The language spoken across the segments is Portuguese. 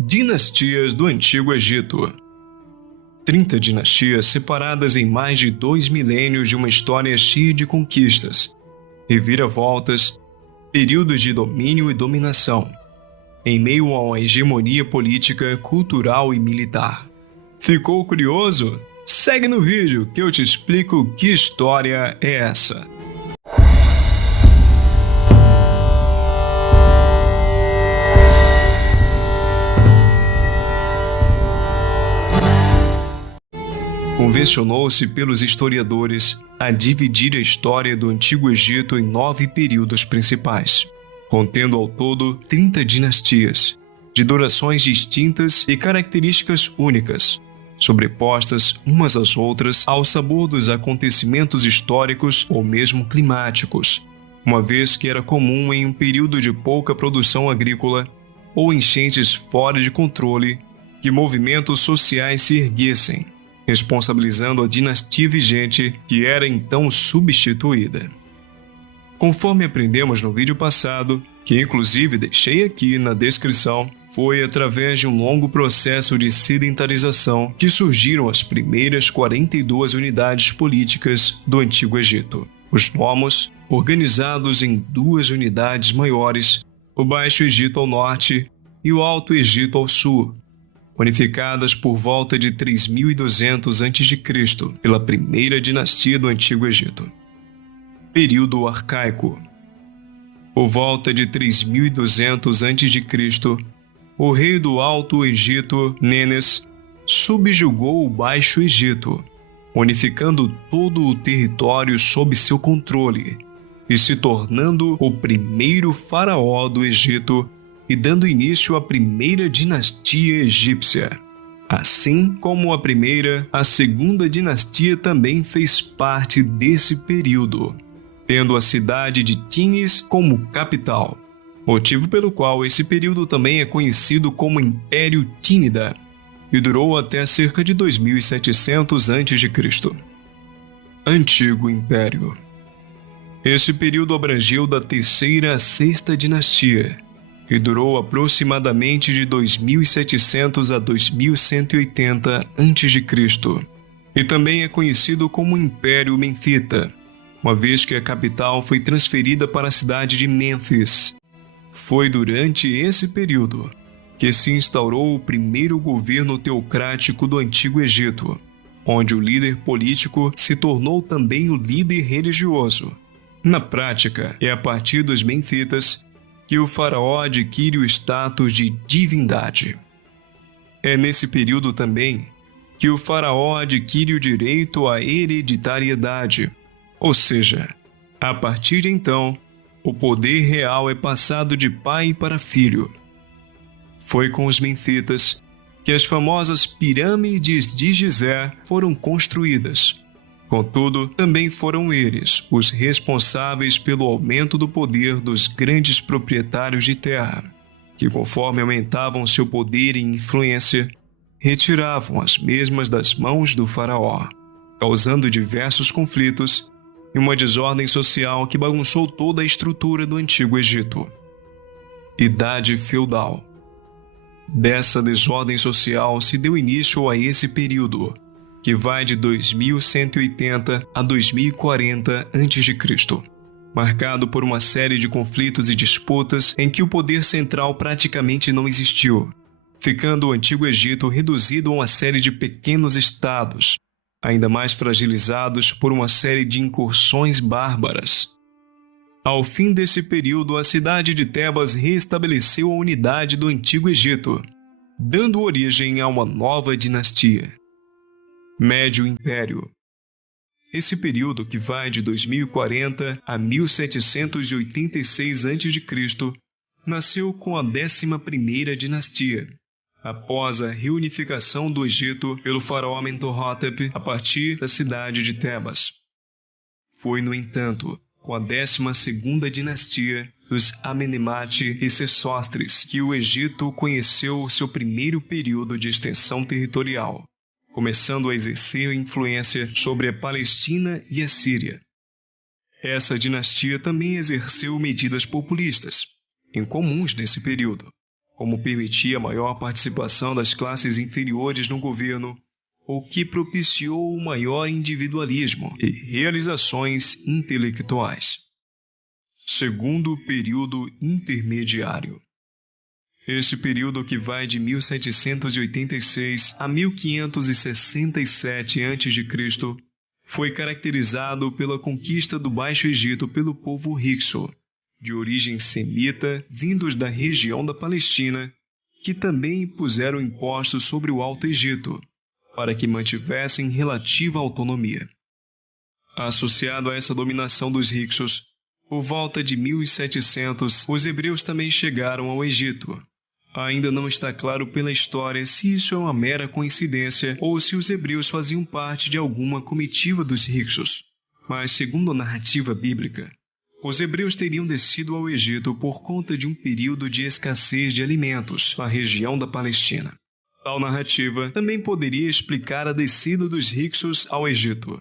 Dinastias do Antigo Egito. 30 dinastias separadas em mais de 2 milênios de uma história cheia de conquistas, reviravoltas, períodos de domínio e dominação, em meio a uma hegemonia política, cultural e militar. Ficou curioso? Segue no vídeo que eu te explico que história é essa. Convencionou-se pelos historiadores a dividir a história do Antigo Egito em 9 períodos principais, contendo ao todo 30 dinastias, de durações distintas e características únicas, sobrepostas umas às outras ao sabor dos acontecimentos históricos ou mesmo climáticos, uma vez que era comum em um período de pouca produção agrícola ou enchentes fora de controle que movimentos sociais se erguessem, responsabilizando a dinastia vigente que era então substituída. Conforme aprendemos no vídeo passado, que inclusive deixei aqui na descrição, foi através de um longo processo de sedentarização que surgiram as primeiras 42 unidades políticas do Antigo Egito. Os nomos, organizados em 2 unidades maiores, o Baixo Egito ao norte e o Alto Egito ao sul, unificadas por volta de 3200 a.C. pela primeira dinastia do Antigo Egito. Período Arcaico. Por volta de 3200 a.C., o rei do Alto Egito, Nenes, subjugou o Baixo Egito, unificando todo o território sob seu controle e se tornando o primeiro faraó do Egito e dando início à primeira dinastia egípcia. Assim como a primeira, a segunda dinastia também fez parte desse período, tendo a cidade de Tinis como capital, motivo pelo qual esse período também é conhecido como Império Tínida, e durou até cerca de 2700 a.C. Antigo Império. Esse período abrangeu da terceira à sexta dinastia, e durou aproximadamente de 2700 a 2180 a.C., e também é conhecido como Império Menfita, uma vez que a capital foi transferida para a cidade de Mênfis. Foi durante esse período que se instaurou o primeiro governo teocrático do Antigo Egito, onde o líder político se tornou também o líder religioso. Na prática, é a partir dos Menfitas que o faraó adquire o status de divindade. É nesse período também que o faraó adquire o direito à hereditariedade, ou seja, a partir de então, o poder real é passado de pai para filho. Foi com os Menfitas que as famosas pirâmides de Gizé foram construídas. Contudo, também foram eles os responsáveis pelo aumento do poder dos grandes proprietários de terra, que conforme aumentavam seu poder e influência, retiravam as mesmas das mãos do faraó, causando diversos conflitos e uma desordem social que bagunçou toda a estrutura do Antigo Egito. Idade Feudal. Dessa desordem social se deu início a esse período, que vai de 2180 a 2040 a.C., marcado por uma série de conflitos e disputas em que o poder central praticamente não existiu, ficando o Antigo Egito reduzido a uma série de pequenos estados, ainda mais fragilizados por uma série de incursões bárbaras. Ao fim desse período, a cidade de Tebas restabeleceu a unidade do Antigo Egito, dando origem a uma nova dinastia. Médio Império. Esse período, que vai de 2040 a 1786 a.C., nasceu com a 11ª dinastia, após a reunificação do Egito pelo faraó Amenhotep a partir da cidade de Tebas. Foi, no entanto, com a 12ª dinastia dos Amenemhat e Sesostris que o Egito conheceu seu primeiro período de extensão territorial, começando a exercer influência sobre a Palestina e a Síria. Essa dinastia também exerceu medidas populistas, incomuns nesse período, como permitia maior participação das classes inferiores no governo, o que propiciou o maior individualismo e realizações intelectuais. Segundo período intermediário. Esse período, que vai de 1786 a 1567 a.C., foi caracterizado pela conquista do Baixo Egito pelo povo hicso, de origem semita, vindos da região da Palestina, que também impuseram impostos sobre o Alto Egito, para que mantivessem relativa autonomia. Associado a essa dominação dos hicsos, por volta de 1700, os hebreus também chegaram ao Egito. Ainda não está claro pela história se isso é uma mera coincidência ou se os hebreus faziam parte de alguma comitiva dos hicsos. Mas, segundo a narrativa bíblica, os hebreus teriam descido ao Egito por conta de um período de escassez de alimentos na região da Palestina. Tal narrativa também poderia explicar a descida dos hicsos ao Egito.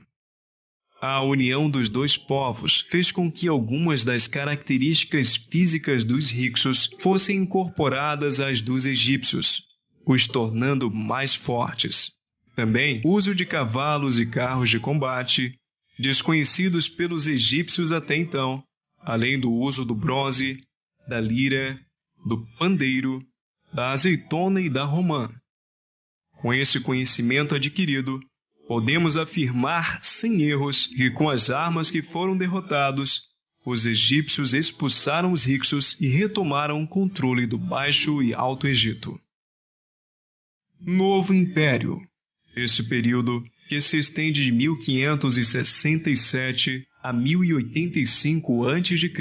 A união dos dois povos fez com que algumas das características físicas dos hicsos fossem incorporadas às dos egípcios, os tornando mais fortes. Também o uso de cavalos e carros de combate, desconhecidos pelos egípcios até então, além do uso do bronze, da lira, do pandeiro, da azeitona e da romã. Com esse conhecimento adquirido, podemos afirmar sem erros que com as armas que foram derrotados, os egípcios expulsaram os hicsos e retomaram o controle do Baixo e Alto Egito. Novo Império. Esse período, que se estende de 1567 a 1085 a.C.,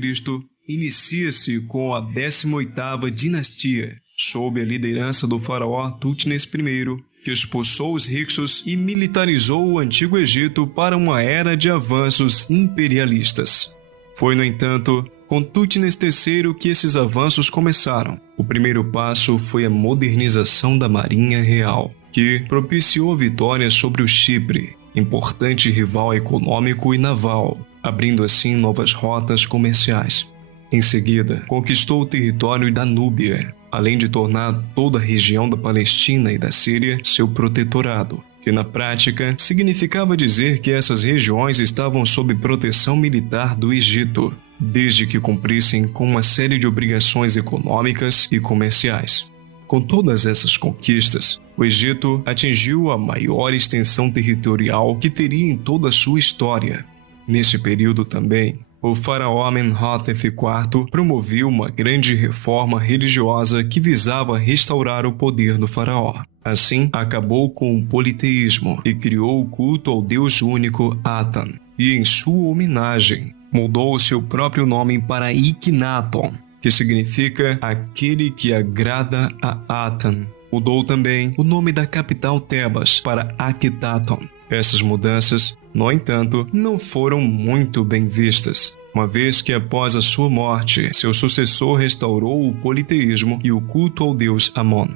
inicia-se com a 18ª dinastia, sob a liderança do faraó Tútnes I, que expulsou os hicsos e militarizou o Antigo Egito para uma era de avanços imperialistas. Foi, no entanto, com Tútnes III que esses avanços começaram. O primeiro passo foi a modernização da Marinha Real, que propiciou vitórias sobre o Chipre, importante rival econômico e naval, abrindo assim novas rotas comerciais. Em seguida, conquistou o território da Núbia, além de tornar toda a região da Palestina e da Síria seu protetorado, que na prática significava dizer que essas regiões estavam sob proteção militar do Egito, desde que cumprissem com uma série de obrigações econômicas e comerciais. Com todas essas conquistas, o Egito atingiu a maior extensão territorial que teria em toda a sua história. Nesse período também, o faraó Amenhotep IV promoveu uma grande reforma religiosa que visava restaurar o poder do faraó. Assim, acabou com o politeísmo e criou o culto ao Deus único Atan. E em sua homenagem, mudou o seu próprio nome para Iknaton, que significa aquele que agrada a Atan. Mudou também o nome da capital Tebas para Akhetaton. Essas mudanças, no entanto, não foram muito bem vistas, uma vez que após a sua morte, seu sucessor restaurou o politeísmo e o culto ao deus Amon.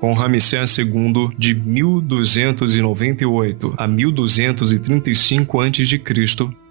Com Ramsés II, de 1298 a 1235 a.C.,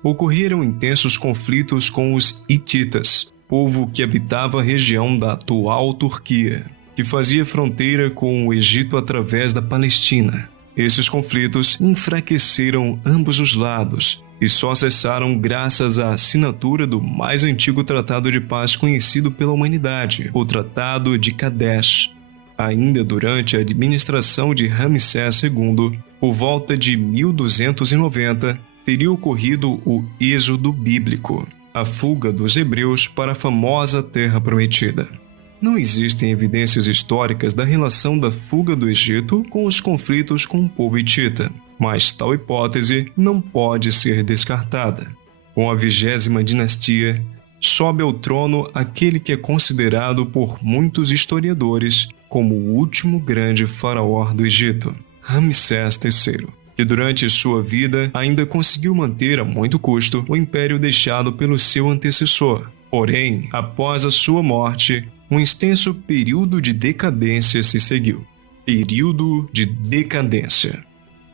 ocorreram intensos conflitos com os hititas, povo que habitava a região da atual Turquia, que fazia fronteira com o Egito através da Palestina. Esses conflitos enfraqueceram ambos os lados e só cessaram graças à assinatura do mais antigo tratado de paz conhecido pela humanidade, o Tratado de Kadesh. Ainda durante a administração de Ramsés II, por volta de 1290, teria ocorrido o êxodo bíblico, a fuga dos hebreus para a famosa Terra Prometida. Não existem evidências históricas da relação da fuga do Egito com os conflitos com o povo hitita, mas tal hipótese não pode ser descartada. Com a 20ª dinastia, sobe ao trono aquele que é considerado por muitos historiadores como o último grande faraó do Egito, Ramsés III, que durante sua vida ainda conseguiu manter a muito custo o império deixado pelo seu antecessor. Porém, após a sua morte, um extenso período de decadência se seguiu. Período de decadência,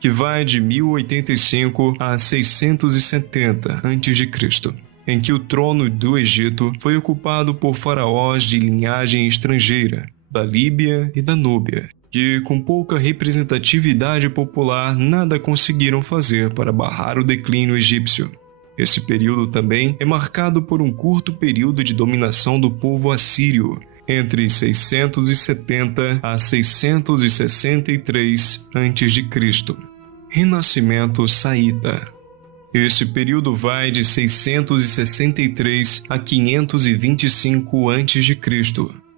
que vai de 1085 a 670 a.C., em que o trono do Egito foi ocupado por faraós de linhagem estrangeira, da Líbia e da Núbia, que, com pouca representatividade popular, nada conseguiram fazer para barrar o declínio egípcio. Esse período também é marcado por um curto período de dominação do povo assírio, entre 670 a 663 a.C. Renascimento saíta. Esse período vai de 663 a 525 a.C.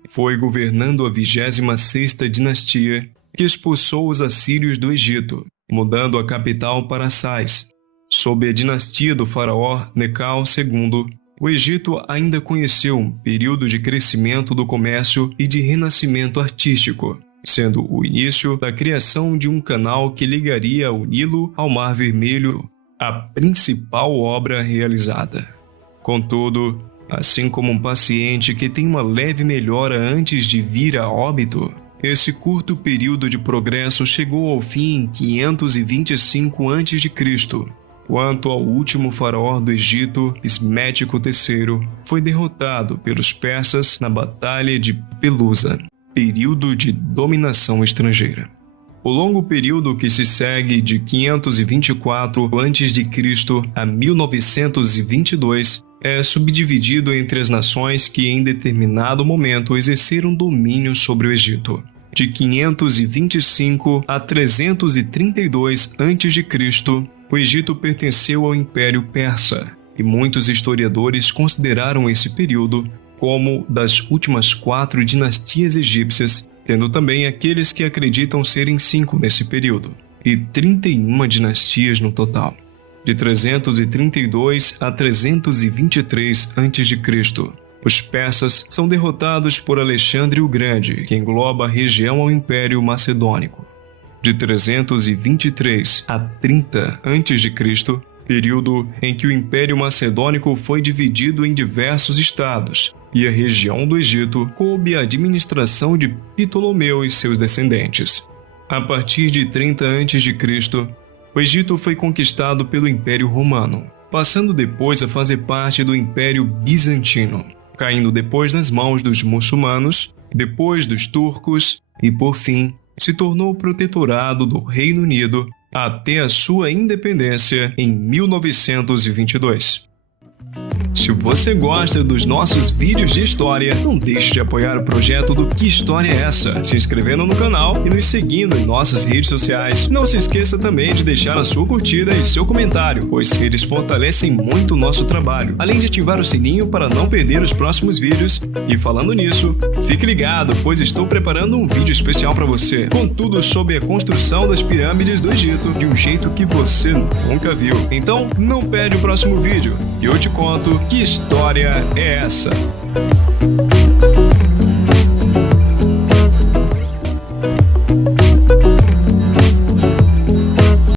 Foi governando a 26ª dinastia que expulsou os assírios do Egito, mudando a capital para Sais. Sob a dinastia do faraó Necau II, o Egito ainda conheceu um período de crescimento do comércio e de renascimento artístico, sendo o início da criação de um canal que ligaria o Nilo ao Mar Vermelho, a principal obra realizada. Contudo, assim como um paciente que tem uma leve melhora antes de vir a óbito, esse curto período de progresso chegou ao fim em 525 a.C., quanto ao último faraó do Egito, Psmético III, foi derrotado pelos persas na Batalha de Pelusa, período de dominação estrangeira. O longo período que se segue de 524 a.C. a 1922 é subdividido entre as nações que em determinado momento exerceram domínio sobre o Egito. De 525 a 332 a.C., o Egito pertenceu ao Império Persa, e muitos historiadores consideraram esse período como das últimas 4 dinastias egípcias, tendo também aqueles que acreditam serem 5 nesse período, e 31 dinastias no total. De 332 a 323 a.C., os persas são derrotados por Alexandre o Grande, que engloba a região ao Império Macedônico. De 323 a 30 a.C., período em que o Império Macedônico foi dividido em diversos estados, e a região do Egito coube à administração de Ptolomeu e seus descendentes. A partir de 30 a.C., o Egito foi conquistado pelo Império Romano, passando depois a fazer parte do Império Bizantino, caindo depois nas mãos dos muçulmanos, depois dos turcos e, por fim, se tornou protetorado do Reino Unido até a sua independência em 1922. Se você gosta dos nossos vídeos de história, não deixe de apoiar o projeto do Que História é Essa? Se inscrevendo no canal e nos seguindo em nossas redes sociais. Não se esqueça também de deixar a sua curtida e seu comentário, pois eles fortalecem muito o nosso trabalho, além de ativar o sininho para não perder os próximos vídeos. E falando nisso, fique ligado, pois estou preparando um vídeo especial para você, com tudo sobre a construção das pirâmides do Egito de um jeito que você nunca viu. Então, não perde o próximo vídeo, e eu te conto que história é essa.